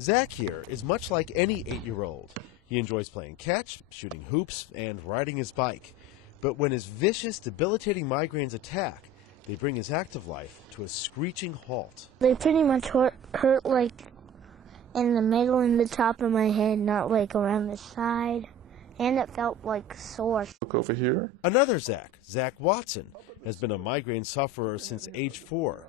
Zach here is much like any 8-year-old. He enjoys playing catch, shooting hoops, and riding his bike. But when his vicious, debilitating migraines attack, they bring his active life to a screeching halt. They pretty much hurt like in the middle and the top of my head, not like around the side. And it felt like sore. Look over here. Another Zach Watson, has been a migraine sufferer since age 4.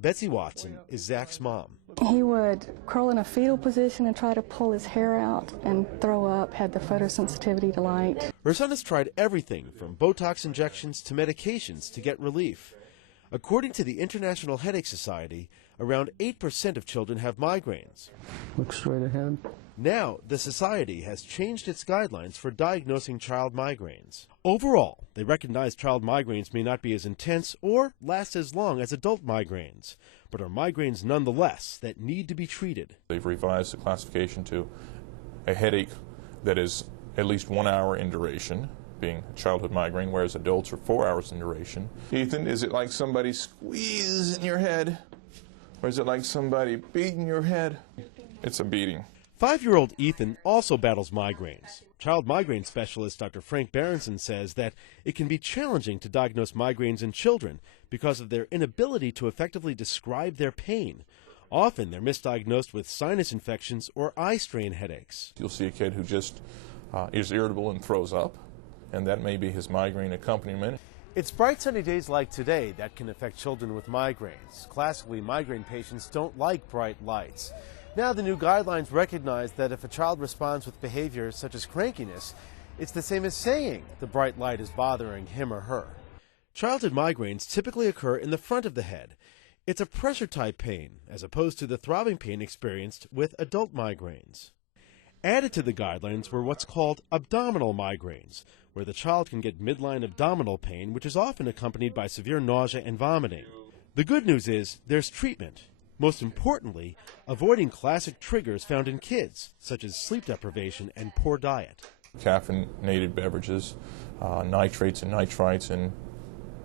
Betsy Watson is Zach's mom. He would curl in a fetal position and try to pull his hair out and throw up, had the photosensitivity to light. Her son has tried everything from Botox injections to medications to get relief. According to the International Headache Society, around 8% of children have migraines. Look straight ahead. Now, the society has changed its guidelines for diagnosing child migraines. Overall, they recognize child migraines may not be as intense or last as long as adult migraines, but are migraines nonetheless that need to be treated. They've revised the classification to a headache that is at least 1 hour in duration, being a childhood migraine, whereas adults are 4 hours in duration. Ethan, is it like somebody squeezing your head, or is it like somebody beating your head? It's a beating. 5-year-old Ethan also battles migraines. Child migraine specialist Dr. Frank Berenson says that it can be challenging to diagnose migraines in children because of their inability to effectively describe their pain. Often they're misdiagnosed with sinus infections or eye strain headaches. You'll see a kid who just is irritable and throws up, and that may be his migraine accompaniment. It's bright sunny days like today that can affect children with migraines. Classically, migraine patients don't like bright lights. Now the new guidelines recognize that if a child responds with behaviors such as crankiness, it's the same as saying the bright light is bothering him or her. Childhood migraines typically occur in the front of the head. It's a pressure-type pain, as opposed to the throbbing pain experienced with adult migraines. Added to the guidelines were what's called abdominal migraines, where the child can get midline abdominal pain, which is often accompanied by severe nausea and vomiting. The good news is there's treatment. Most importantly, avoiding classic triggers found in kids, such as sleep deprivation and poor diet. Caffeinated beverages, nitrates and nitrites in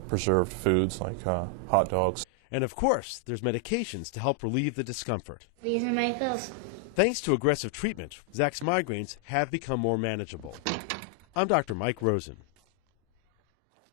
preserved foods like hot dogs. And of course, there's medications to help relieve the discomfort. These are my pills. Thanks to aggressive treatment, Zach's migraines have become more manageable. I'm Dr. Mike Rosen.